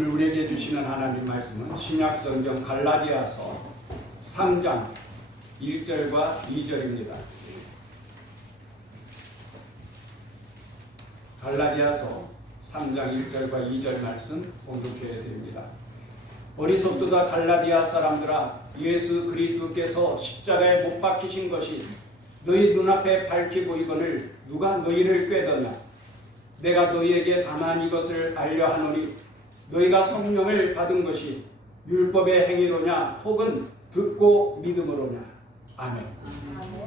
오늘 우리에게 주시는 하나님 말씀은 신약성경 갈라디아서 3장 1절과 2절입니다. 갈라디아서 3장 1절과 2절 말씀 봉독해야 됩니다. 어리석도다 갈라디아 사람들아, 예수 그리스도께서 십자가에 못 박히신 것이 너희 눈앞에 밝히 보이거늘 누가 너희를 꾀더냐? 내가 너희에게 다만 이것을 알려 하노니 너희가 성령을 받은 것이 율법의 행위로냐 혹은 듣고 믿음으로냐. 아멘.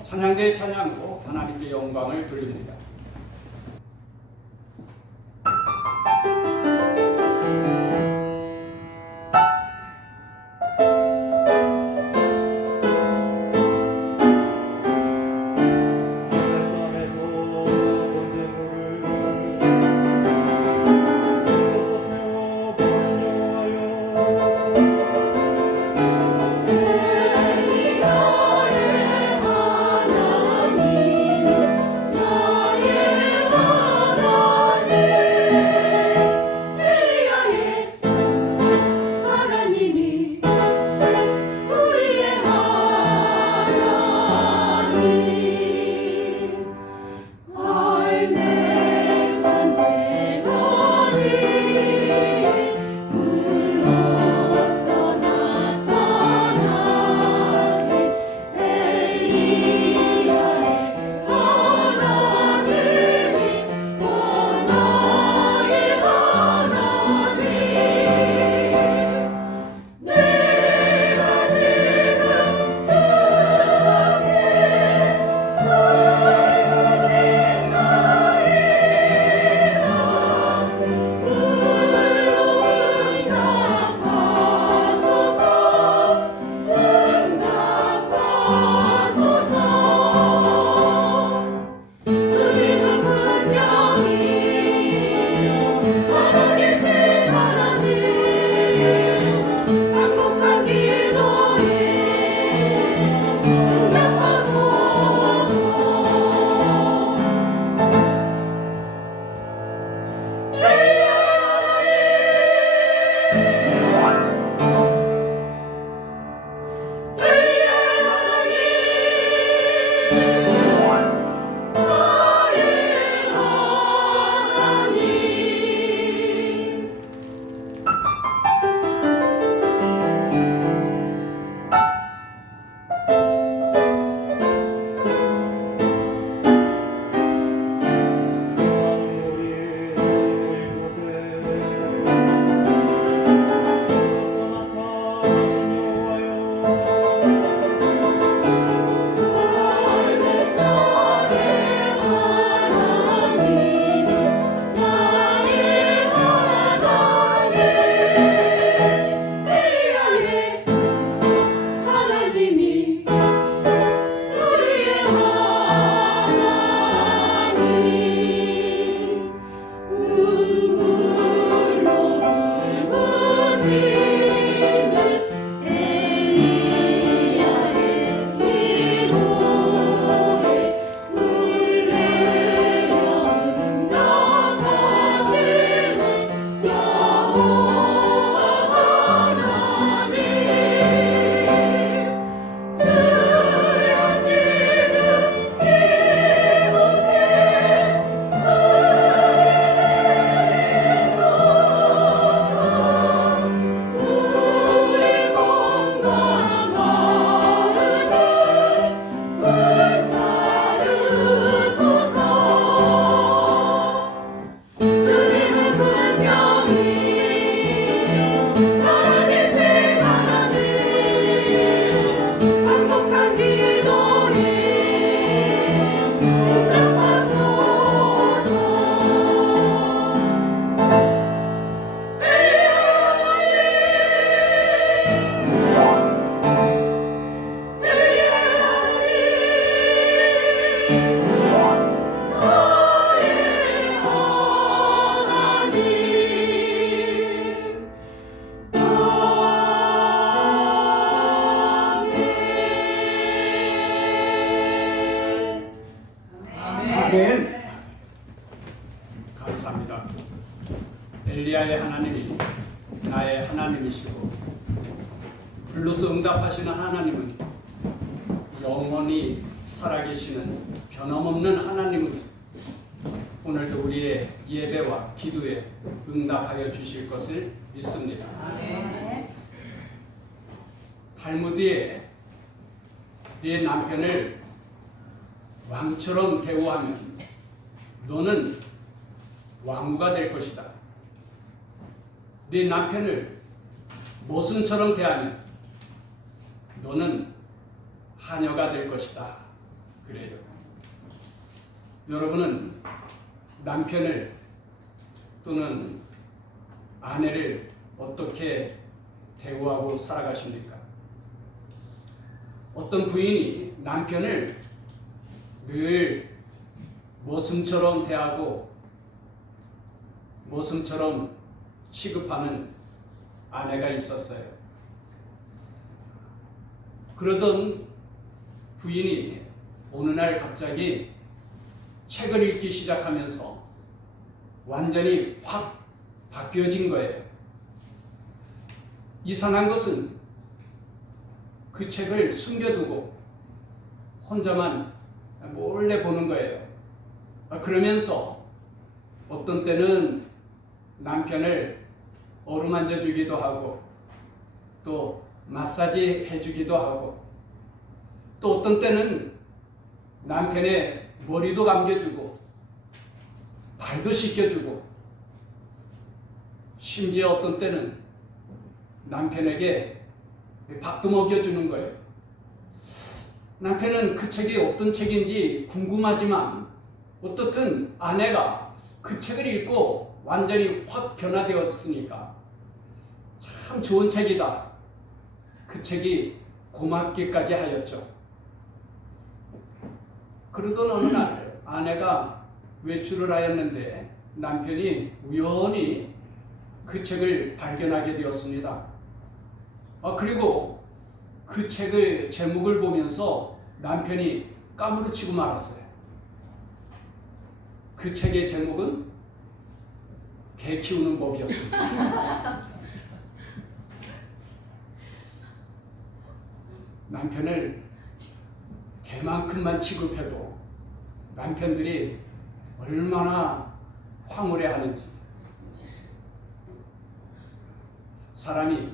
찬양대 찬양으로 하나님께 영광을 돌립니다. 나의 하나님이시고 불러서 응답하시는 하나님은 영원히 살아계시는 변함없는 하나님으로 오늘도 우리의 예배와 기도에 응답하여 주실 것을 믿습니다. 아멘. 탈무드에 네 남편을 왕처럼 대우하면 너는 왕후가 될 것이다. 네 남편을 모순처럼 대하면 너는 하녀가 될 것이다. 그래요. 여러분은 남편을 또는 아내를 어떻게 대우하고 살아가십니까? 어떤 부인이 남편을 늘 모순처럼 대하고 모순처럼 취급하는 아내가 있었어요. 그러던 부인이 어느 날 갑자기 책을 읽기 시작하면서 완전히 확 바뀌어진 거예요. 이상한 것은 그 책을 숨겨두고 혼자만 몰래 보는 거예요. 그러면서 어떤 때는 남편을 어루만져 주기도 하고 또 마사지 해주기도 하고 또 어떤 때는 남편의 머리도 감겨주고 발도 씻겨주고 심지어 어떤 때는 남편에게 밥도 먹여주는 거예요. 남편은 그 책이 어떤 책인지 궁금하지만 어떻든 아내가 그 책을 읽고 완전히 확 변화되었으니까 참 좋은 책이다. 그 책이 고맙기까지 하였죠. 그러던 어느 날 아내가 외출을 하였는데 남편이 우연히 그 책을 발견하게 되었습니다. 그리고 그 책의 제목을 보면서 남편이 까무러치고 말았어요. 그 책의 제목은 개 키우는 법이었습니다. 남편을 개만큼만 취급해도 남편들이 얼마나 황홀해하는지. 사람이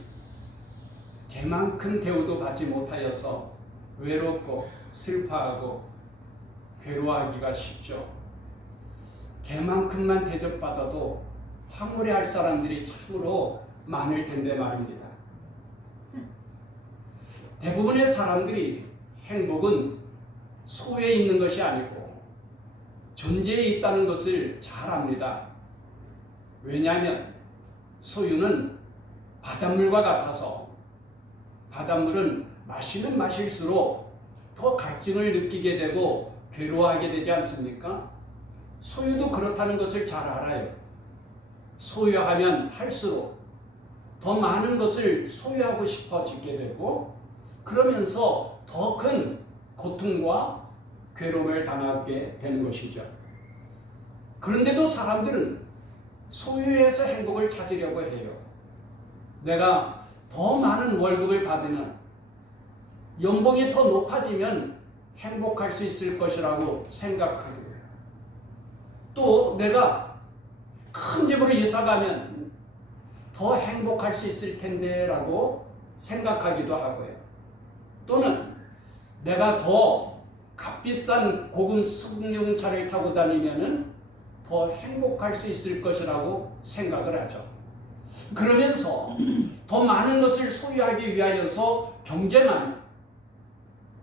개만큼 대우도 받지 못하여서 외롭고 슬퍼하고 괴로워하기가 쉽죠. 개만큼만 대접받아도 황홀해할 사람들이 참으로 많을 텐데 말입니다. 대부분의 사람들이 행복은 소유에 있는 것이 아니고 존재에 있다는 것을 잘 압니다. 왜냐하면 소유는 바닷물과 같아서 바닷물은 마시면 마실수록 더 갈증을 느끼게 되고 괴로워하게 되지 않습니까? 소유도 그렇다는 것을 잘 알아요. 소유하면 할수록 더 많은 것을 소유하고 싶어지게 되고 그러면서 더 큰 고통과 괴로움을 당하게 되는 것이죠. 그런데도 사람들은 소유에서 행복을 찾으려고 해요. 내가 더 많은 월급을 받으면 연봉이 더 높아지면 행복할 수 있을 것이라고 생각하고요. 또 내가 큰 집으로 이사 가면 더 행복할 수 있을 텐데 라고 생각하기도 하고요. 또는 내가 더 값비싼 고급 승용차를 타고 다니면 더 행복할 수 있을 것이라고 생각을 하죠. 그러면서 더 많은 것을 소유하기 위하여서 경제만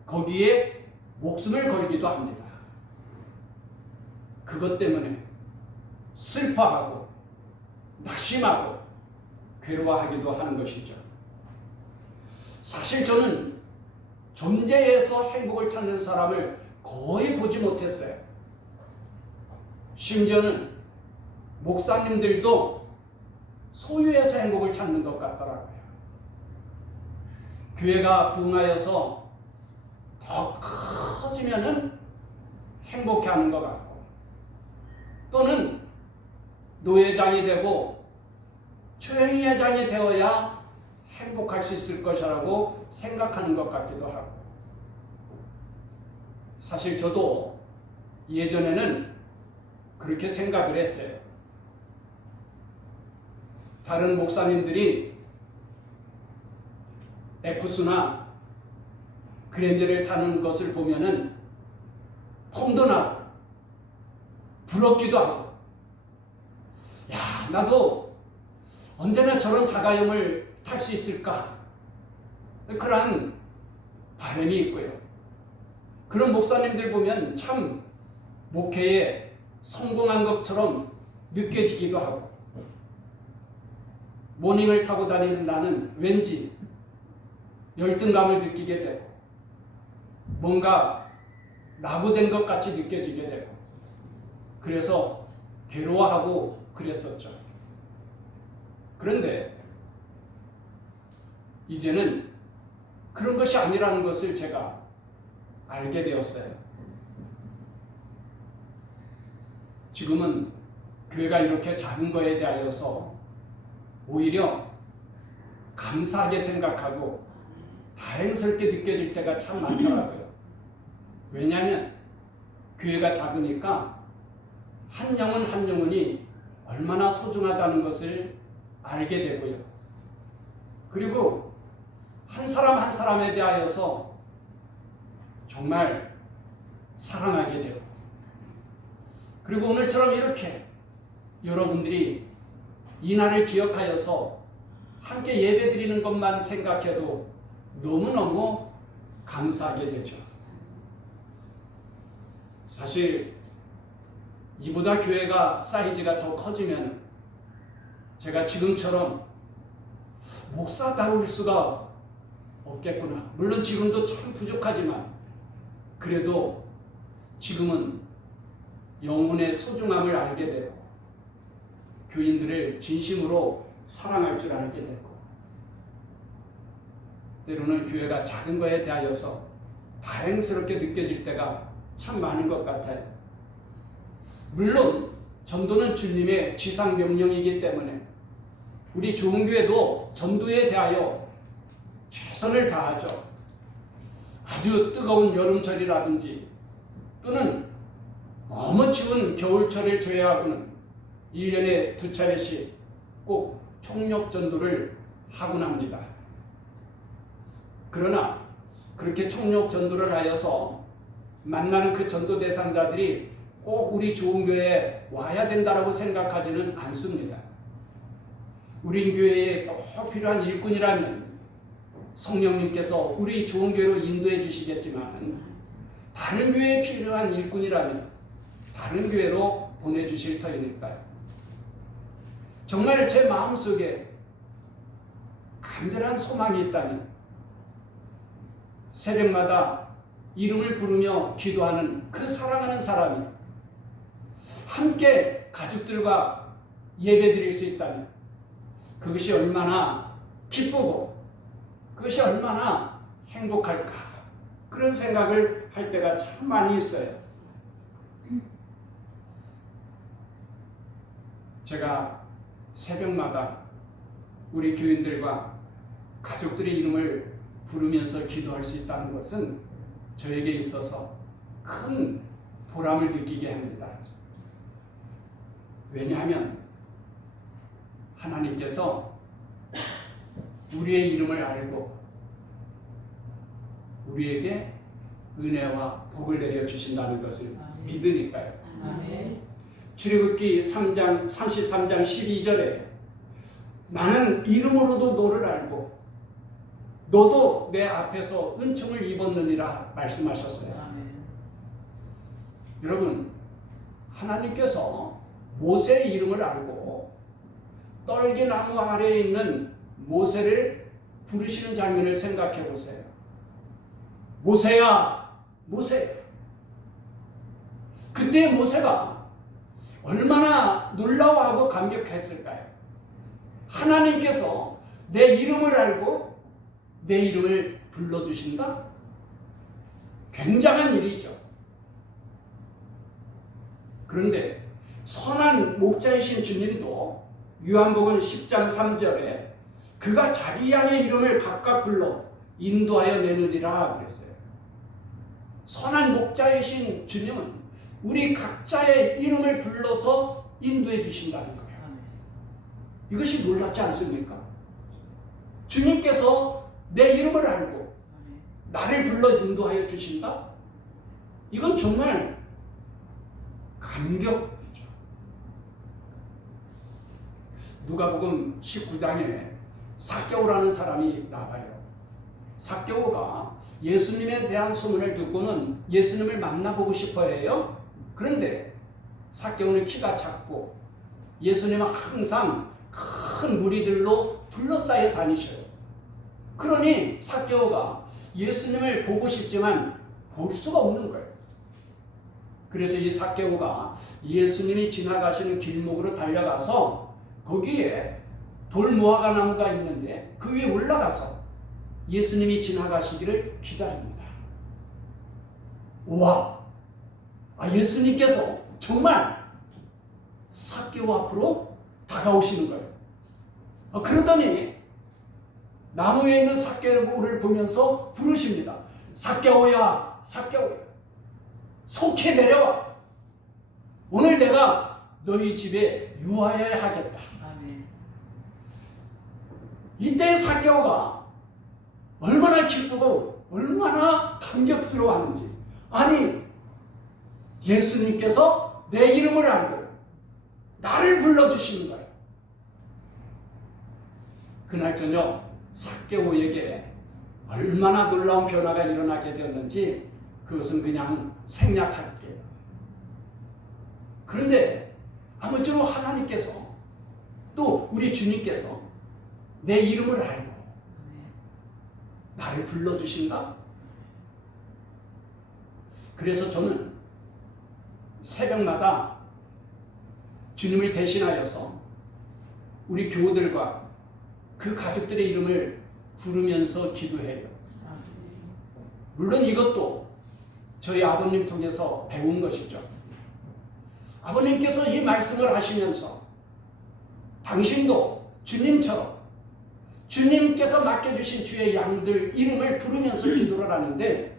거기에 목숨을 걸기도 합니다. 그것 때문에 슬퍼하고 낙심하고 괴로워하기도 하는 것이죠. 사실 저는 존재에서 행복을 찾는 사람을 거의 보지 못했어요. 심지어는 목사님들도 소유에서 행복을 찾는 것 같더라고요. 교회가 부흥하여서 더 커지면은 행복해하는 것 같고, 또는 노회장이 되고 초연회장이 되어야 행복할 수 있을 것이라고 생각하는 것 같기도 하고, 사실 저도 예전에는 그렇게 생각을 했어요. 다른 목사님들이 에쿠스나 그랜저를 타는 것을 보면은 폼도 나고 부럽기도 하고, 야, 나도 언제나 저런 자가용을 탈 수 있을까? 그런 바람이 있고요. 그런 목사님들 보면 참 목회에 성공한 것처럼 느껴지기도 하고, 모닝을 타고 다니는 나는 왠지 열등감을 느끼게 되고 뭔가 낙오된 것 같이 느껴지게 되고, 그래서 괴로워하고 그랬었죠. 그런데 이제는 그런 것이 아니라는 것을 제가 알게 되었어요. 지금은 교회가 이렇게 작은 거에 대하여서 오히려 감사하게 생각하고 다행스럽게 느껴질 때가 참 많더라고요. 왜냐하면 교회가 작으니까 한 영혼 한 영혼이 얼마나 소중하다는 것을 알게 되고요. 그리고 한 사람 한 사람에 대하여서 정말 사랑하게 되고, 그리고 오늘처럼 이렇게 여러분들이 이 날을 기억하여서 함께 예배드리는 것만 생각해도 너무너무 감사하게 되죠. 사실 이보다 교회가 사이즈가 더 커지면 제가 지금처럼 목사다울 수가 없겠구나. 물론 지금도 참 부족하지만 그래도 지금은 영혼의 소중함을 알게 되고 교인들을 진심으로 사랑할 줄 알게 되고, 때로는 교회가 작은 것에 대하여서 다행스럽게 느껴질 때가 참 많은 것 같아요. 물론 전도는 주님의 지상 명령이기 때문에 우리 좋은 교회도 전도에 대하여 최선을 다하죠. 아주 뜨거운 여름철이라든지 또는 너무 추운 겨울철을 제외하고는 1년에 2차례씩 꼭 총력 전도를 하곤 합니다. 그러나 그렇게 총력 전도를 하여서 만나는 그 전도 대상자들이 꼭 우리 좋은 교회에 와야 된다고 생각하지는 않습니다. 우리 교회에 꼭 필요한 일꾼이라면 성령님께서 우리 좋은 교회로 인도해 주시겠지만, 다른 교회에 필요한 일꾼이라면 다른 교회로 보내주실 터이니까요. 정말 제 마음속에 간절한 소망이 있다면 새벽마다 이름을 부르며 기도하는 그 사랑하는 사람이 함께 가족들과 예배드릴 수 있다면 그것이 얼마나 기쁘고 그것이 얼마나 행복할까, 그런 생각을 할 때가 참 많이 있어요. 제가 새벽마다 우리 교인들과 가족들의 이름을 부르면서 기도할 수 있다는 것은 저에게 있어서 큰 보람을 느끼게 합니다. 왜냐하면 하나님께서 우리의 이름을 알고 우리에게 은혜와 복을 내려주신다는 것을 믿으니까요. 아멘. 출애굽기 33장 12절에 나는 이름으로도 너를 알고 너도 내 앞에서 은총을 입었느니라 말씀하셨어요. 아멘. 여러분, 하나님께서 모세의 이름을 알고 떨기나무 아래에 있는 모세를 부르시는 장면을 생각해 보세요. 모세야, 모세. 그때 모세가 얼마나 놀라워하고 감격했을까요? 하나님께서 내 이름을 알고 내 이름을 불러주신다? 굉장한 일이죠. 그런데 선한 목자이신 주님도 요한복음 10장 3절에 그가 자기 양의 이름을 각각 불러 인도하여 내느니라 그랬어요. 선한 목자이신 주님은 우리 각자의 이름을 불러서 인도해 주신다는 거예요. 이것이 놀랍지 않습니까? 주님께서 내 이름을 알고 나를 불러 인도하여 주신다? 이건 정말 감격이죠. 누가복음 19장에 삭개오라는 사람이 나와요. 삭개오가 예수님에 대한 소문을 듣고는 예수님을 만나보고 싶어 해요. 그런데 삭개오는 키가 작고 예수님은 항상 큰 무리들로 둘러싸여 다니셔요. 그러니 삭개오가 예수님을 보고 싶지만 볼 수가 없는 거예요. 그래서 이 삭개오가 예수님이 지나가시는 길목으로 달려가서 거기에 돌무화과 나무가 있는데 그 위에 올라가서 예수님이 지나가시기를 기다립니다. 와, 예수님께서 정말 삭개오 앞으로 다가오시는 거예요. 그러더니 나무 위에 있는 삭개오를 보면서 부르십니다. 삭개오야, 삭개오야, 속히 내려와. 오늘 내가 너희 집에 유하여야 하겠다. 아멘. 이때 삭개오가 얼마나 기쁘고 얼마나 감격스러워하는지. 아니, 예수님께서 내 이름을 알고 나를 불러주시는 거예요. 그날 저녁 삭개오에게 얼마나 놀라운 변화가 일어나게 되었는지 그것은 그냥 생략할게요. 그런데 아무쪼록 하나님께서 또 우리 주님께서 내 이름을 알고 나를 불러주신다? 그래서 저는 새벽마다 주님을 대신하여서 우리 교우들과 그 가족들의 이름을 부르면서 기도해요. 물론 이것도 저희 아버님 통해서 배운 것이죠. 아버님께서 이 말씀을 하시면서 당신도 주님처럼 주님께서 맡겨주신 주의 양들 이름을 부르면서 기도를 하는데,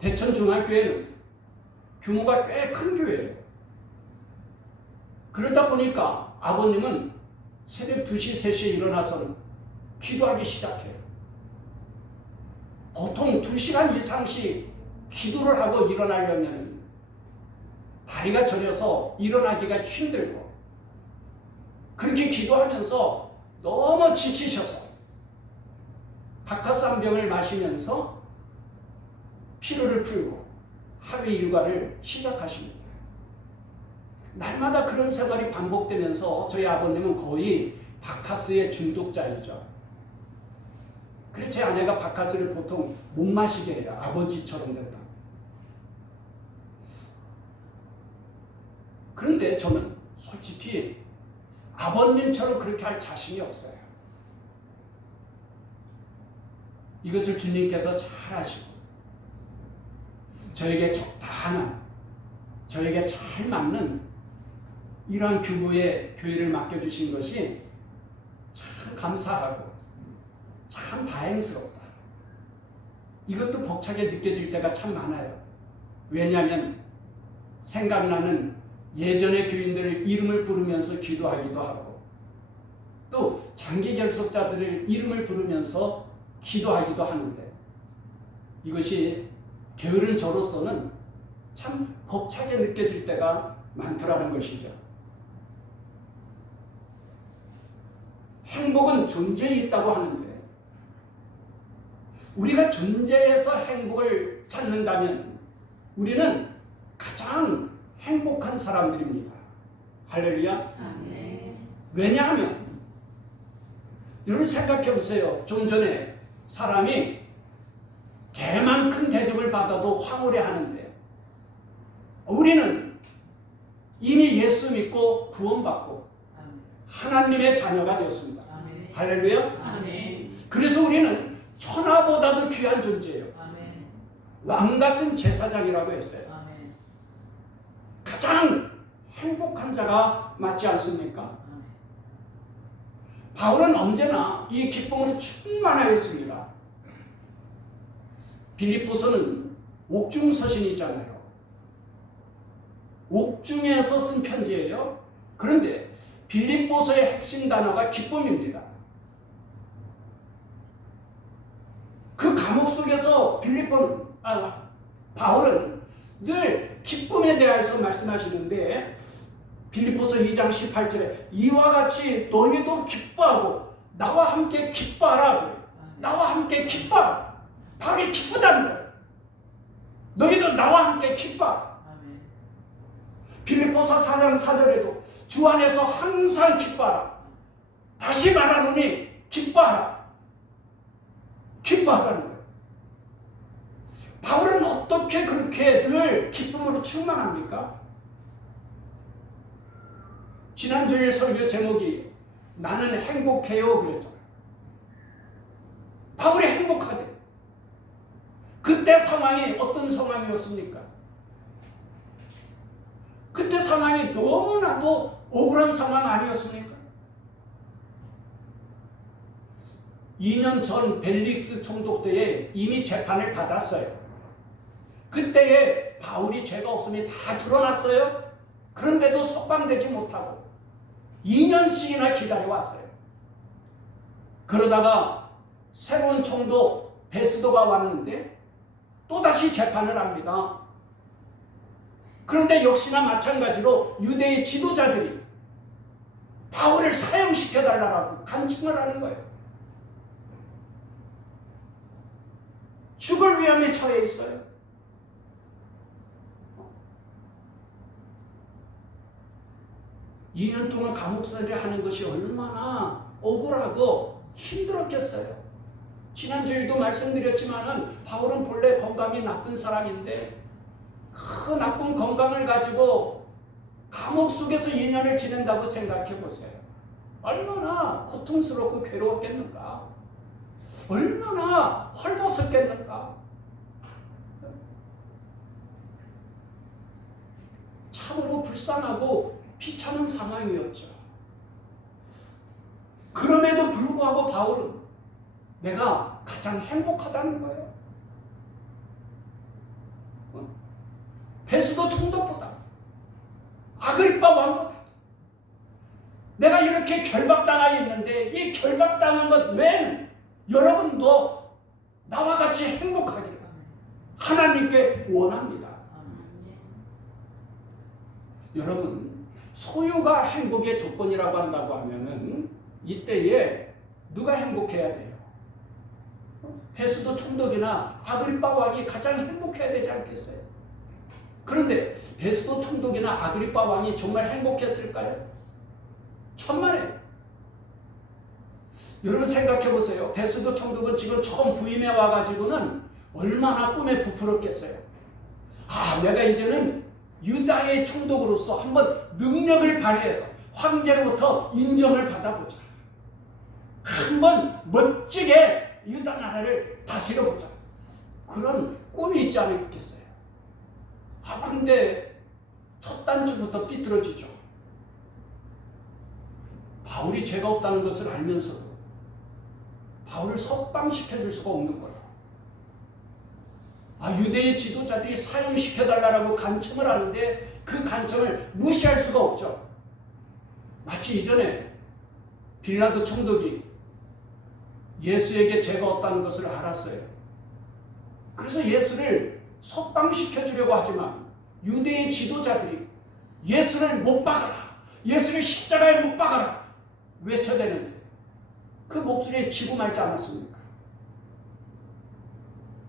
대천중앙교회는 규모가 꽤 큰 교회예요. 그러다 보니까 아버님은 새벽 2시, 3시에 일어나서 기도하기 시작해요. 보통 2시간 이상씩 기도를 하고 일어나려면 다리가 저려서 일어나기가 힘들고, 그렇게 기도하면서 너무 지치셔서 바카스 한 병을 마시면서 피로를 풀고 하루 일과를 시작하십니다. 날마다 그런 생활이 반복되면서 저희 아버님은 거의 바카스의 중독자이죠. 그래서 제 아내가 바카스를 보통 못 마시게 해요. 아버지처럼 된다. 그런데 저는 솔직히 아버님처럼 그렇게 할 자신이 없어요. 이것을 주님께서 잘 아시고 저에게 적당한, 저에게 잘 맞는 이러한 규모의 교회를 맡겨주신 것이 참 감사하고 참 다행스럽다. 이것도 벅차게 느껴질 때가 참 많아요. 왜냐하면 생각나는 예전의 교인들의 이름을 부르면서 기도하기도 하고, 또 장기 결석자들의 이름을 부르면서 기도하기도 하는데, 이것이 게으른 저로서는 참 벅차게 느껴질 때가 많더라는 것이죠. 행복은 존재에 있다고 하는데, 우리가 존재에서 행복을 찾는다면 우리는 가장 행복한 사람들입니다. 할렐루야. 아멘. 왜냐하면 여러분 생각해 보세요. 좀 전에 사람이 개만큼 대접을 받아도 황홀해 하는데, 우리는 이미 예수 믿고 구원받고 하나님의 자녀가 되었습니다. 아멘. 할렐루야. 아멘. 그래서 우리는 천하보다도 귀한 존재예요. 아멘. 왕같은 제사장이라고 했어요. 아멘. 가장 행복한 자가 맞지 않습니까? 아멘. 바울은 언제나 이 기쁨으로 충만하였습니다. 빌립보서는 옥중 서신이잖아요. 옥중에서 쓴 편지예요. 그런데 빌립보서의 핵심 단어가 기쁨입니다. 그 감옥 속에서 바울은 늘 기쁨에 대해서 말씀하시는데 빌립보서 2장 18절에 이와 같이 너희도 기뻐하고 나와 함께 기뻐하라. 나와 함께 기뻐하라. 바울이 기쁘다는 거예요. 너희도 나와 함께 기뻐하라. 빌립보서 4장 4절에도 주 안에서 항상 기뻐하라. 다시 말하노니 기뻐하라. 기뻐하라는 거예요. 바울은 어떻게 그렇게 늘 기쁨으로 충만합니까? 지난주에 설교 제목이 나는 행복해요 그랬잖아요. 바울이 행복하대. 그때 상황이 어떤 상황이었습니까? 그때 상황이 너무나도 억울한 상황 아니었습니까? 2년 전 벨릭스 총독 때에 이미 재판을 받았어요. 그때에 바울이 죄가 없음이 다 드러났어요. 그런데도 석방되지 못하고 2년씩이나 기다려왔어요. 그러다가 새로운 총독 베스도가 왔는데 또다시 재판을 합니다. 그런데 역시나 마찬가지로 유대의 지도자들이 바울을 사형시켜달라고 간청을 하는 거예요. 죽을 위험에 처해 있어요. 이 년 동안 감옥살이를 하는 것이 얼마나 억울하고 힘들었겠어요. 지난주에도 말씀드렸지만은 바울은 본래 건강이 나쁜 사람인데 그 나쁜 건강을 가지고 감옥 속에서 2년을 지낸다고 생각해 보세요. 얼마나 고통스럽고 괴로웠겠는가. 얼마나 헐벗었겠는가. 참으로 불쌍하고 비참한 상황이었죠. 그럼에도 불구하고 바울은 내가 가장 행복하다는 거예요. 베스도 총독보다 아그리빠 왕보다 내가 이렇게 결박당하여 있는데 이 결박당한 것 외에는 여러분도 나와 같이 행복하기를 하나님께 원합니다. 여러분, 소유가 행복의 조건이라고 한다고 하면은 이때에 누가 행복해야 돼요? 베스도 총독이나 아그리빠 왕이 가장 행복해야 되지 않겠어요? 그런데 베스도 총독이나 아그리빠 왕이 정말 행복했을까요? 천만에. 여러분 생각해 보세요. 베스도 총독은 지금 처음 부임해 와가지고는 얼마나 꿈에 부풀었겠어요. 아, 내가 이제는 유다의 총독으로서 한번 능력을 발휘해서 황제로부터 인정을 받아보자. 한번 멋지게 유다 나라를 다스려보자. 그런 꿈이 있지 않겠어요? 아, 근데 첫 단추부터 삐뚤어지죠. 바울이 죄가 없다는 것을 알면서도 바울을 석방시켜줄 수가 없는 거예요. 아, 유대의 지도자들이 사형시켜달라고 간청을 하는데 그 간청을 무시할 수가 없죠. 마치 이전에 빌라도 총독이 예수에게 죄가 없다는 것을 알았어요. 그래서 예수를 석방시켜주려고 하지만 유대의 지도자들이 예수를 못 박아라, 예수를 십자가에 못 박아라 외쳐대는데 그 목소리에 지고 말지 않았습니까?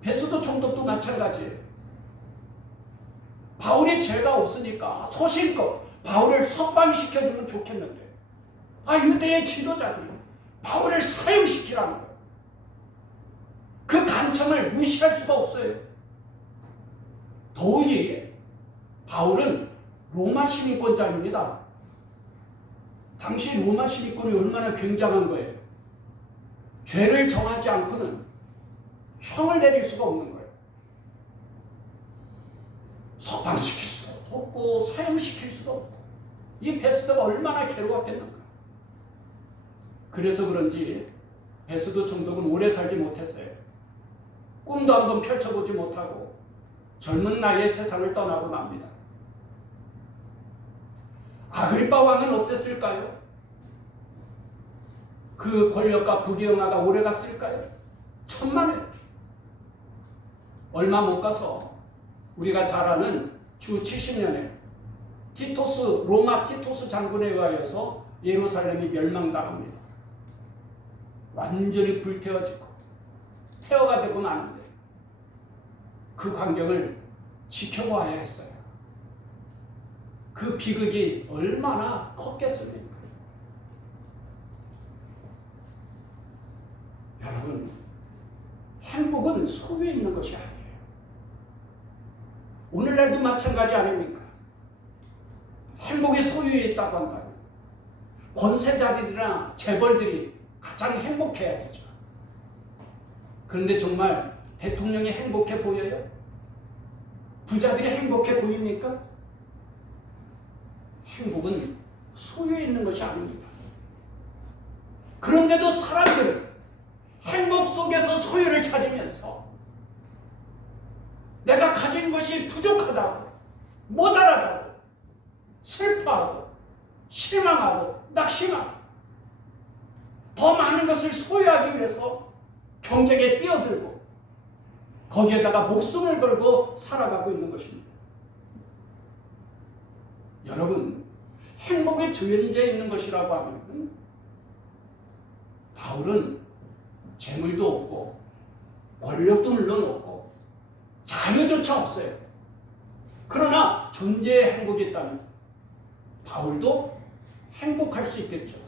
베스도 총독도 마찬가지예요. 바울이 죄가 없으니까 소신껏 바울을 석방시켜주면 좋겠는데 아, 유대의 지도자들이 바울을 사형시키라는 거예요. 그 간청을 무시할 수가 없어요. 더욱이 바울은 로마 시민권자입니다. 당시 로마 시민권이 얼마나 굉장한 거예요. 죄를 정하지 않고는 형을 내릴 수가 없는 거예요. 석방시킬 수도 없고 사형시킬 수도 없고 이 베스도가 얼마나 괴로웠겠는가. 그래서 그런지 베스도 총독은 오래 살지 못했어요. 꿈도 한번 펼쳐보지 못하고 젊은 나이에 세상을 떠나고 맙니다. 아그리빠 왕은 어땠을까요? 그 권력과 부귀영화가 오래 갔을까요? 천만에. 얼마 못 가서 우리가 잘 아는 주 70년에 로마 티토스 장군에 의하여서 예루살렘이 멸망당합니다. 완전히 불태워지고 폐허가 되고 마는데 그 광경을 지켜봐야 했어요. 그 비극이 얼마나 컸겠습니까? 여러분, 행복은 소유에 있는 것이 아니에요. 오늘날도 마찬가지 아닙니까? 행복이 소유에 있다고 한다면 권세자들이나 재벌들이 가장 행복해야 되죠. 그런데 정말 대통령이 행복해 보여요? 부자들이 행복해 보입니까? 행복은 소유에 있는 것이 아닙니다. 그런데도 사람들은 행복 속에서 소유를 찾으면서 내가 가진 것이 부족하다고, 모자라다고, 슬퍼하고, 실망하고, 낙심하고, 더 많은 것을 소유하기 위해서 경쟁에 뛰어들고 거기에다가 목숨을 걸고 살아가고 있는 것입니다. 여러분, 행복의 주연자에 있는 것이라고 하면 바울은 재물도 없고 권력도 물론 없고 자유조차 없어요. 그러나 존재의 행복이 있다면 바울도 행복할 수 있겠죠.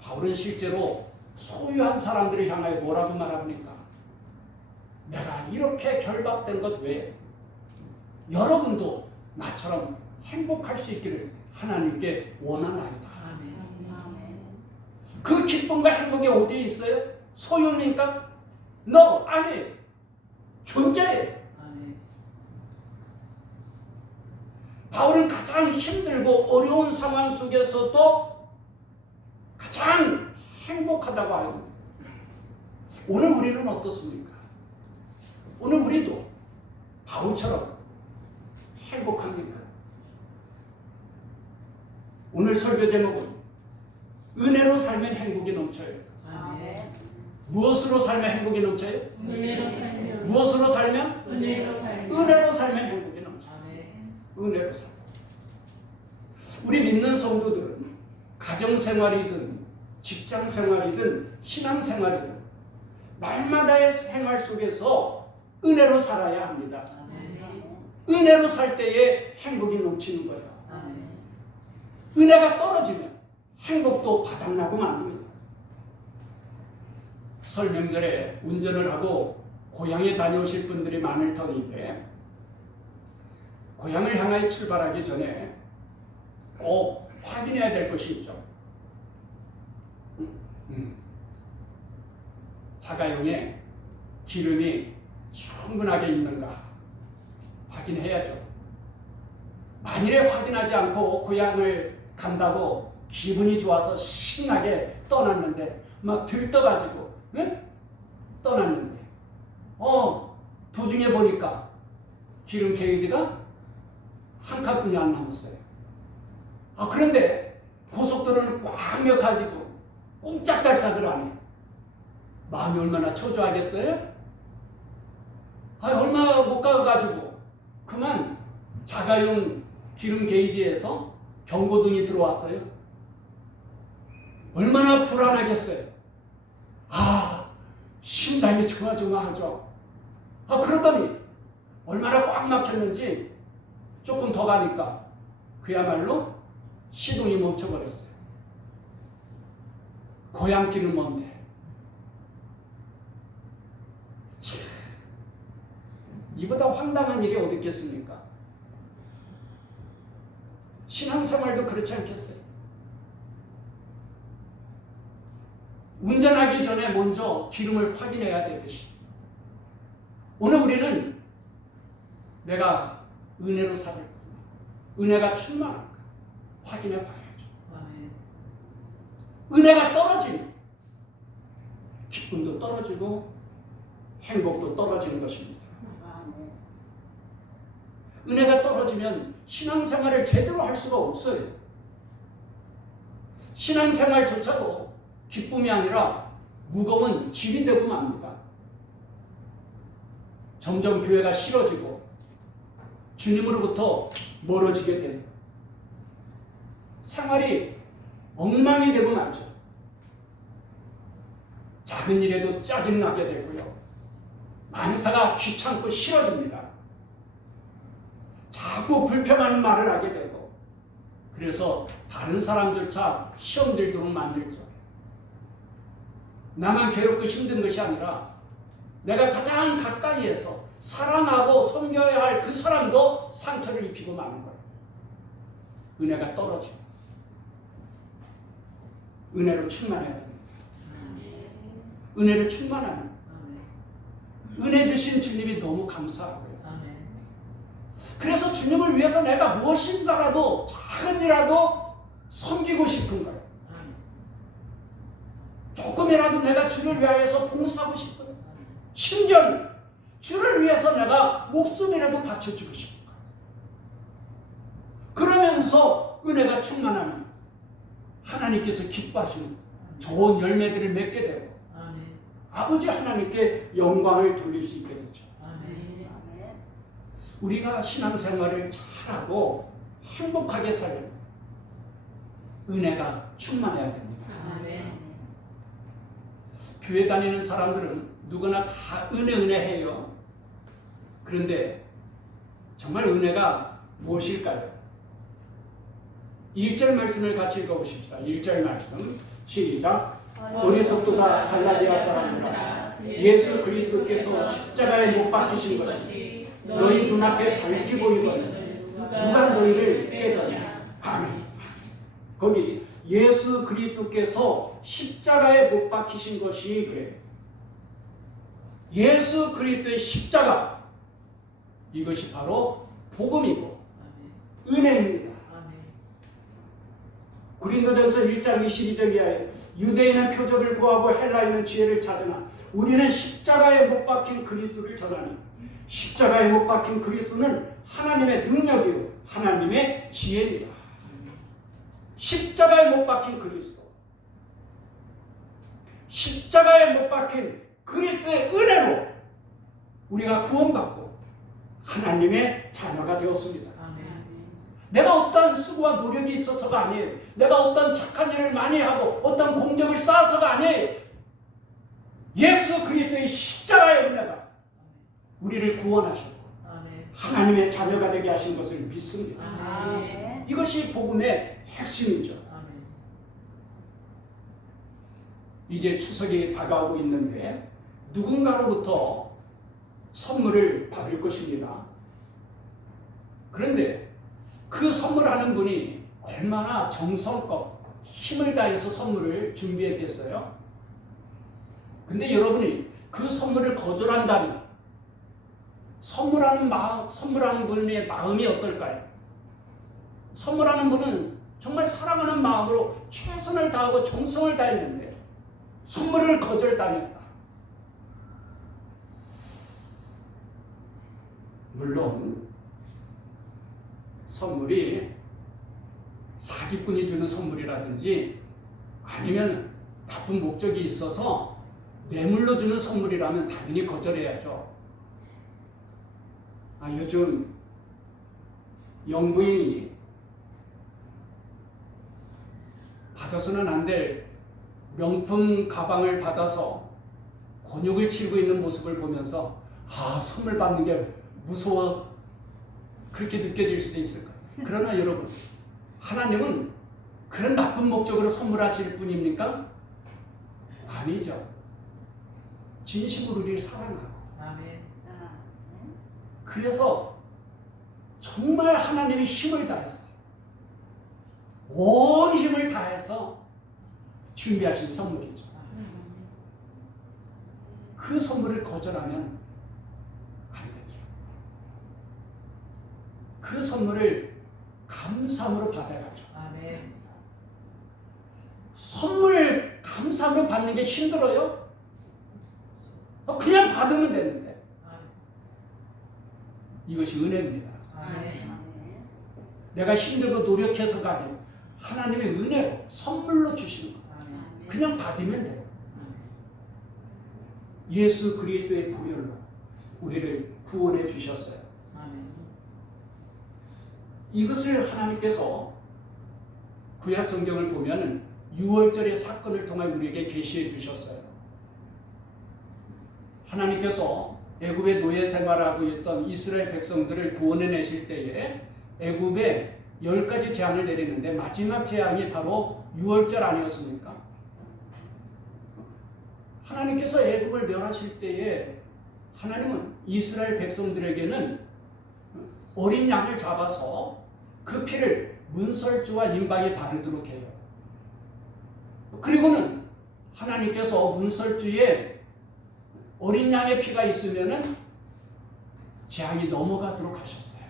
바울은 실제로 소유한 사람들을 향하여 뭐라고 말합니까? 내가 이렇게 결박된 것 외에 여러분도 나처럼 행복할 수 있기를 하나님께 원하나이다. 그 기쁨과 행복이 어디에 있어요? 소유입니까? No, 아니, 존재예요. 바울은 가장 힘들고 어려운 상황 속에서도 가장 행복하다고 합니다. 오늘 우리는 어떻습니까? 오늘 우리도 바울처럼 행복합니까? 오늘 설교 제목은 은혜로 살면 행복이 넘쳐요. 아멘. 무엇으로 살면 행복이 넘쳐요? 은혜로 살면. 무엇으로 살면? 은혜로 살면. 은혜로 살면 행복이 넘쳐요. 아멘. 은혜로 살면. 우리 믿는 성도들은 가정생활이든 직장생활이든 신앙생활이든 날마다의 생활 속에서 은혜로 살아야 합니다. 아멘. 은혜로 살 때에 행복이 넘치는 거예요. 아멘. 은혜가 떨어지면 행복도 바닥나고 맙니다. 설 명절에 운전을 하고 고향에 다녀오실 분들이 많을 터인데 고향을 향하여 출발하기 전에 꼭 확인해야 될 것이 있죠. 자가용에 기름이 충분하게 있는가 확인해야죠. 만일에 확인하지 않고 고향을 간다고 기분이 좋아서 신나게 떠났는데 막 들떠가지고 떠났는데 도중에 보니까 기름 게이지가 한 칸뿐이 안 남았어요. 그런데 고속도로는 꽉 막혀가지고 꼼짝달싹을 안 해요. 마음이 얼마나 초조하겠어요? 얼마 못 가가지고 그만 자가용 기름 게이지에서 경고등이 들어왔어요. 얼마나 불안하겠어요. 심장이 조마조마하죠. 그러더니 얼마나 꽉 막혔는지 조금 더 가니까 그야말로 시동이 멈춰버렸어요. 고향길은 먼데. 이보다 황당한 일이 어디 있겠습니까? 신앙생활도 그렇지 않겠어요? 운전하기 전에 먼저 기름을 확인해야 되듯이 오늘 우리는 내가 은혜로 살을까? 은혜가 충만한가? 확인해 봐야죠. 아멘. 은혜가 떨어지면 기쁨도 떨어지고 행복도 떨어지는 것입니다. 은혜가 떨어지면 신앙생활을 제대로 할 수가 없어요. 신앙생활조차도 기쁨이 아니라 무거운 짐이 되고 맙니다. 점점 교회가 싫어지고 주님으로부터 멀어지게 됩니다. 생활이 엉망이 되고 말죠. 작은 일에도 짜증나게 되고요. 만사가 귀찮고 싫어집니다. 자꾸 불평하는 말을 하게 되고, 그래서 다른 사람조차 시험 들도록 만들죠. 나만 괴롭고 힘든 것이 아니라 내가 가장 가까이에서 사랑하고 섬겨야 할 그 사람도 상처를 입히고 마는 거예요. 은혜가 떨어지고 은혜로 충만해야 됩니다. 은혜로 충만하는, 은혜 주신 주님이 너무 감사하고요. 그래서 주님을 위해서 내가 무엇인가라도 작은 일이라도 섬기고 싶은 거예요. 조금이라도 내가 주를 위하여서 봉사하고 싶은 거예요. 심지어 주를 위해서 내가 목숨이라도 바쳐주고 싶은 거예요. 그러면서 은혜가 충만하면 하나님께서 기뻐하시는 좋은 열매들을 맺게 되고 아버지 하나님께 영광을 돌릴 수 있게 되죠. 우리가 신앙생활을 잘하고 행복하게 살려면 은혜가 충만해야 됩니다. 교회 다니는 사람들은 누구나 다 은혜 해요. 그런데 정말 은혜가 무엇일까요? 1절 말씀을 같이 읽어보십시다. 1절 말씀 시작. 어리석도다 갈라디아 사람들아, 예수 그리스도께서 십자가에 못 박히신 것이 너희 눈앞에 밝히 보이거든 누가 너희를 깨더냐. 아멘. 거기 예수 그리스도께서 십자가에 못 박히신 것이 그래요. 예수 그리스도의 십자가, 이것이 바로 복음이고 은혜입니다. 고린도전서 1장 22절 이하에 유대인은 표적을 구하고 헬라인은 지혜를 찾으나 우리는 십자가에 못 박힌 그리스도를 전하니 십자가에 못 박힌 그리스도는 하나님의 능력이요 하나님의 지혜니라. 십자가에 못 박힌 그리스도, 십자가에 못 박힌 그리스도의 은혜로 우리가 구원받고 하나님의 자녀가 되었습니다. 내가 어떤 수고와 노력이 있어서가 아니에요. 내가 어떤 착한 일을 많이 하고 어떤 공적을 쌓아서가 아니에요. 예수 그리스도의 십자가의 은혜가 우리를 구원하셨고 하나님의 자녀가 되게 하신 것을 믿습니다. 이것이 복음의 핵심이죠. 이제 추석이 다가오고 있는데 누군가로부터 선물을 받을 것입니다. 그런데 그 선물하는 분이 얼마나 정성껏 힘을 다해서 선물을 준비했겠어요? 근데 여러분이 그 선물을 거절한다면 선물하는 분의 마음이 어떨까요? 선물하는 분은 정말 사랑하는 마음으로 최선을 다하고 정성을 다했는데 선물을 거절당했다. 물론 선물이 사기꾼이 주는 선물이라든지 아니면 나쁜 목적이 있어서 뇌물로 주는 선물이라면 당연히 거절해야죠. 요즘 영부인이 받아서는 안 될 명품 가방을 받아서 곤욕을 치르고 있는 모습을 보면서 선물 받는 게 무서워 그렇게 느껴질 수도 있을 거예요. 그러나 여러분, 하나님은 그런 나쁜 목적으로 선물하실 분입니까? 아니죠. 진심으로 우리를 사랑하고 그래서 정말 하나님이 힘을 다해서 온 힘을 다해서 준비하신 선물이죠. 그 선물을 거절하면 안 되죠. 그 선물을 감사함으로 받아야죠. 선물 감사함으로 받는 게 힘들어요? 그냥 받으면 되는데. 이것이 은혜입니다. 내가 힘들고 노력해서가 아니라 하나님의 은혜로 선물로 주시는 거예요. 그냥 받으면 돼요. 예수 그리스도의 보혈로 우리를 구원해 주셨어요. 이것을 하나님께서 구약 성경을 보면 유월절의 사건을 통해 우리에게 계시해 주셨어요. 하나님께서 애굽의 노예 생활하고 있던 이스라엘 백성들을 구원해 내실 때에 애굽에 10가지 재앙을 내리는데 마지막 재앙이 바로 유월절 아니었습니까? 하나님께서 애굽을 멸하실 때에 하나님은 이스라엘 백성들에게는 어린 양을 잡아서 그 피를 문설주와 임방에 바르도록 해요. 그리고는 하나님께서 문설주에 어린 양의 피가 있으면은 재앙이 넘어가도록 하셨어요.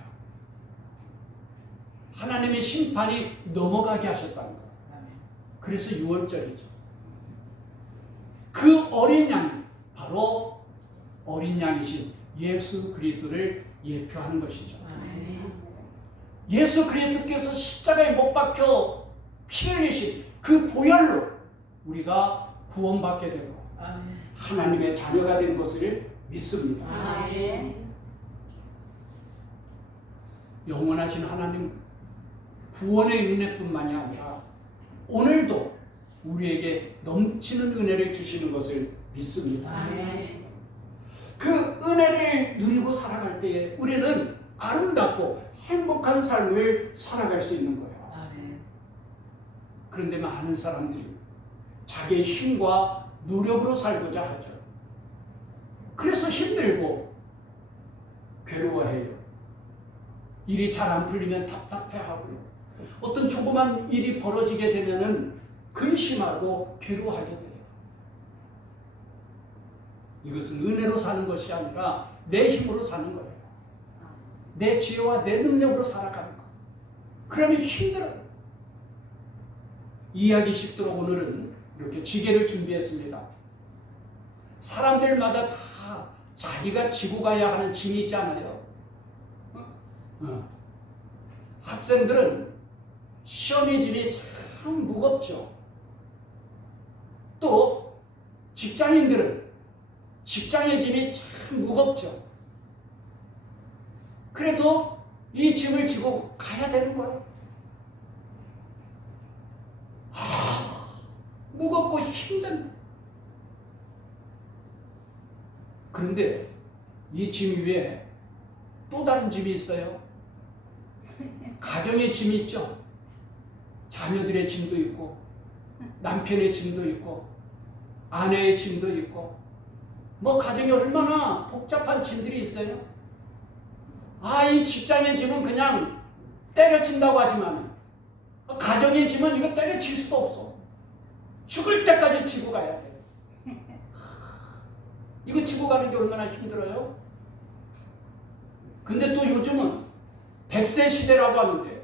하나님의 심판이 넘어가게 하셨다는 거예요. 그래서 유월절이죠. 그 어린 양, 바로 어린 양이신 예수 그리스도를 예표하는 것이죠. 예수 그리스도께서 십자가에 못 박혀 피 흘리신 그 보혈로 우리가 구원받게 되고 하나님의 자녀가 된 것을 믿습니다. 영원하신 하나님 구원의 은혜뿐만이 아니라 오늘도 우리에게 넘치는 은혜를 주시는 것을 믿습니다. 그 은혜를 누리고 살아갈 때에 우리는 아름답고 행복한 삶을 살아갈 수 있는 거예요. 그런데 많은 사람들이 자기의 힘과 노력으로 살고자 하죠. 그래서 힘들고 괴로워해요. 일이 잘 안 풀리면 답답해하고요. 어떤 조그만 일이 벌어지게 되면은 근심하고 괴로워하게 돼요. 이것은 은혜로 사는 것이 아니라 내 힘으로 사는 거예요. 내 지혜와 내 능력으로 살아가는 거. 그러면 힘들어요. 이해하기 쉽도록 오늘은 이렇게 지게를 준비했습니다. 사람들마다 다 자기가 지고 가야 하는 짐이 있지 않아요? 학생들은 시험의 짐이 참 무겁죠. 또 직장인들은 직장의 짐이 참 무겁죠. 그래도 이 짐을 지고 가야 되는 거예요. 무겁고 힘든. 그런데 이 짐 위에 또 다른 짐이 있어요. 가정의 짐이 있죠. 자녀들의 짐도 있고 남편의 짐도 있고 아내의 짐도 있고 뭐 가정에 얼마나 복잡한 짐들이 있어요. 이 직장의 짐은 그냥 때려친다고 하지만 가정의 짐은 이거 때려칠 수도 없어. 죽을 때까지 지고 가야 돼. 이거 지고 가는 게 얼마나 힘들어요? 근데 또 요즘은 100세 시대라고 하는데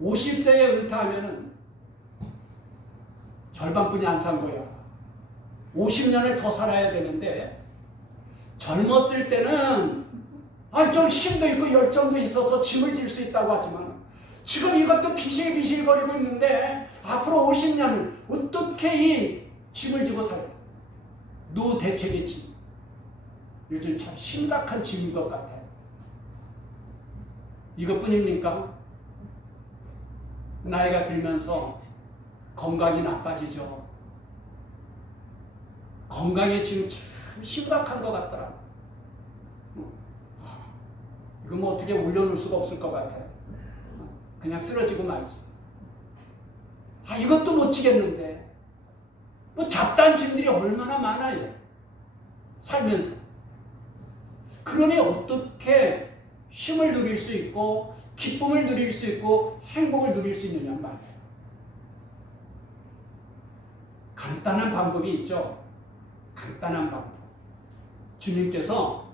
50세에 은퇴하면은 절반뿐이 안 산 거야. 50년을 더 살아야 되는데 젊었을 때는 좀 힘도 있고 열정도 있어서 짐을 질 수 있다고 하지만 지금 이것도 비실비실거리고 있는데 앞으로 50년을 어떻게 이 짐을 지고 살아요? 노대책의 짐. 요즘 참 심각한 짐인 것 같아요. 이것뿐입니까? 나이가 들면서 건강이 나빠지죠. 건강의 짐 참 심각한 것 같더라. 이거 뭐 어떻게 올려놓을 수가 없을 것 같아요. 그냥 쓰러지고 말지. 이것도 못 지겠는데. 뭐 잡다한 짐들이 얼마나 많아요. 살면서. 그러니 어떻게 쉼을 누릴 수 있고 기쁨을 누릴 수 있고 행복을 누릴 수 있느냐 말이에요. 간단한 방법이 있죠. 간단한 방법. 주님께서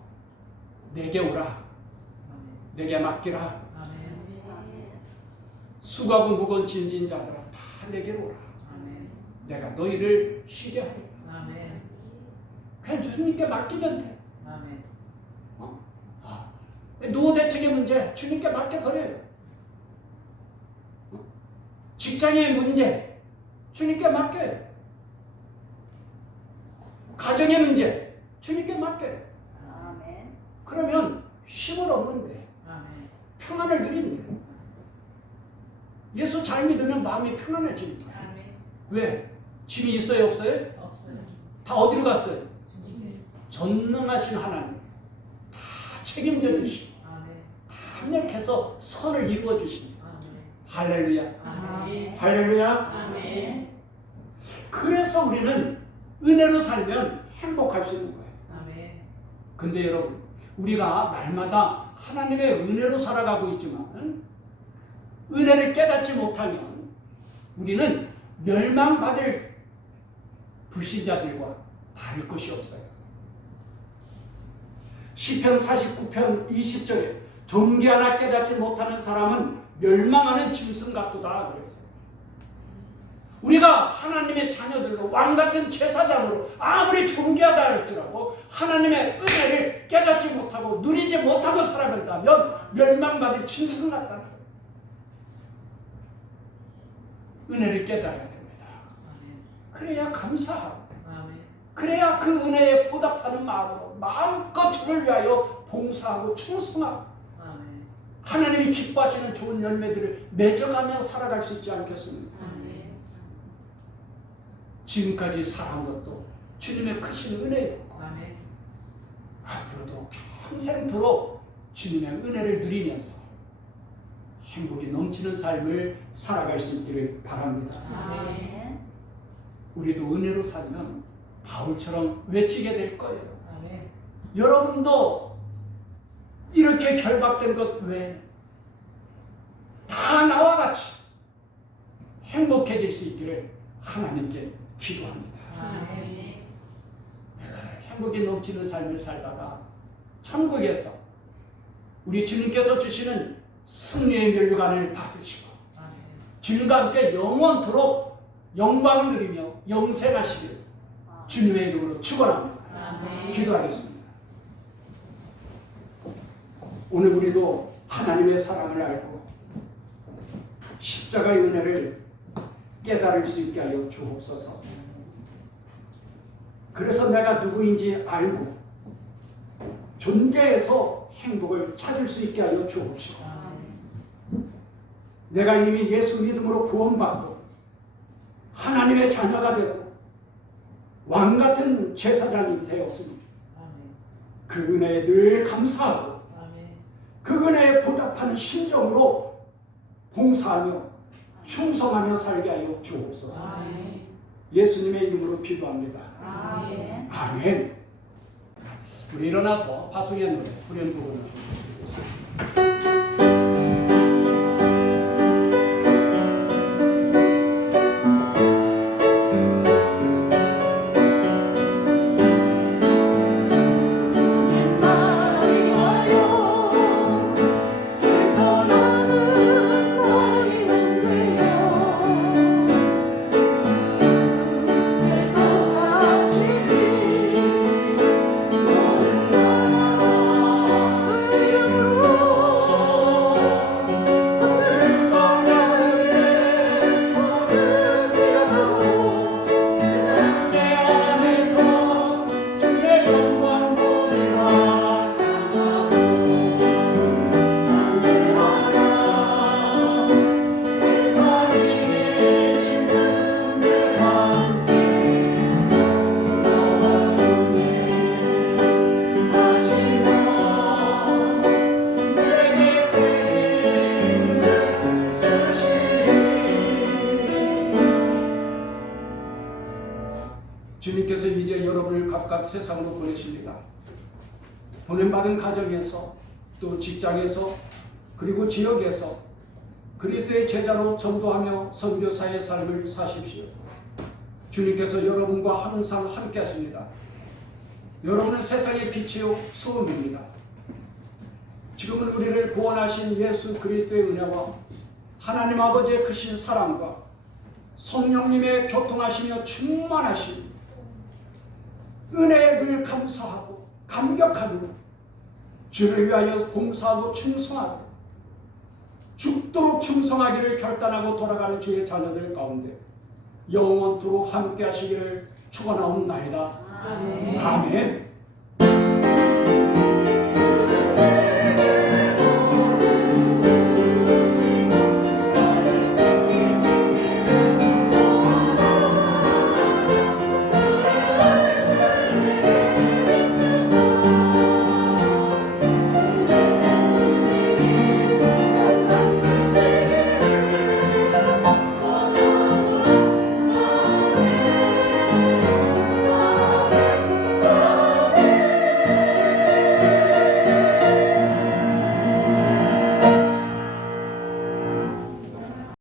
내게 오라. 내게 맡기라. 수고하고 무거운 짐진 자들아 다 다 내게로 오라. 아멘. 내가 너희를 쉬게 하리라. 아멘. 그냥 주님께 맡기면 돼. 아멘. 노후 대책의 문제 주님께 맡겨버려요. 직장의 문제 주님께 맡겨요. 가정의 문제 주님께 맡겨요. 아멘. 그러면 힘을 얻는데 아멘. 평안을 누립니다. 예수 잘 믿으면 마음이 편안해집니다. 아멘. 왜? 짐이 있어요 없어요? 없어요. 다 어디로 갔어요? 주님께. 전능하신 하나님 다 책임져 주시고 아멘. 강력해서 선을 이루어 주십니다. 아멘. 할렐루야. 아멘. 할렐루야. 아멘. 그래서 우리는 은혜로 살면 행복할 수 있는 거예요. 아멘. 근데 여러분, 우리가 날마다 하나님의 은혜로 살아가고 있지만 은혜를 깨닫지 못하면 우리는 멸망받을 불신자들과 다를 것이 없어요. 시편 49편 20절에 종기 하나 깨닫지 못하는 사람은 멸망하는 짐승 같도다 그랬어요. 우리가 하나님의 자녀들로 왕같은 제사장으로 아무리 존귀하다 할지라도 하나님의 은혜를 깨닫지 못하고 누리지 못하고 살아간다면 멸망받을 짐승 같다. 은혜를 깨달아야 됩니다. 아멘. 그래야 감사하고 아멘. 그래야 그 은혜에 보답하는 마음으로 마음껏 주를 위하여 봉사하고 충성하고 아멘. 하나님이 기뻐하시는 좋은 열매들을 맺어가며 살아갈 수 있지 않겠습니까? 아멘. 지금까지 살아온 것도 주님의 크신 은혜였고 아멘. 앞으로도 평생토록 주님의 은혜를 누리면서 행복이 넘치는 삶을 살아갈 수 있기를 바랍니다. 아멘. 우리도 은혜로 살면 바울처럼 외치게 될 거예요. 아멘. 여러분도 이렇게 결박된 것 외에 다 나와 같이 행복해질 수 있기를 하나님께 기도합니다. 아멘. 내가 행복이 넘치는 삶을 살다가 천국에서 우리 주님께서 주시는 승리의 면류관을 받으시고 아멘. 주님과 함께 영원토록 영광을 누리며 영생하시길 주님의 이름으로 축원합니다. 아멘. 기도하겠습니다. 오늘 우리도 하나님의 사랑을 알고 십자가의 은혜를 깨달을 수 있게 하여 주옵소서. 그래서 내가 누구인지 알고 존재에서 행복을 찾을 수 있게 하여 주옵시고, 내가 이미 예수 믿음으로 구원받고 하나님의 자녀가 되고 왕같은 제사장이 되었으니 그 은혜에 늘 감사하고 그 은혜에 보답하는 심정으로 봉사하며 충성하며 살게 하여 주옵소서. 예수님의 이름으로 기도합니다. 아멘. 아멘. 우리 일어나서 파송의 노래 후렴 부분을 부르겠습니다. 주님께서 이제 여러분을 각각 세상으로 보내십니다. 보냄받은 가정에서 또 직장에서 그리고 지역에서 그리스도의 제자로 전도하며 선교사의 삶을 사십시오. 주님께서 여러분과 항상 함께 하십니다. 여러분은 세상의 빛이요 소음입니다. 지금은 우리를 구원하신 예수 그리스도의 은혜와 하나님 아버지의 크신 사랑과 성령님의 교통하시며 충만하시며 은혜에 늘 감사하고 감격하고 주를 위하여 공사하고 충성하고 죽도록 충성하기를 결단하고 돌아가는 주의 자녀들 가운데 영원토록 함께 하시기를 축원하옵나이다. 아멘. 아멘.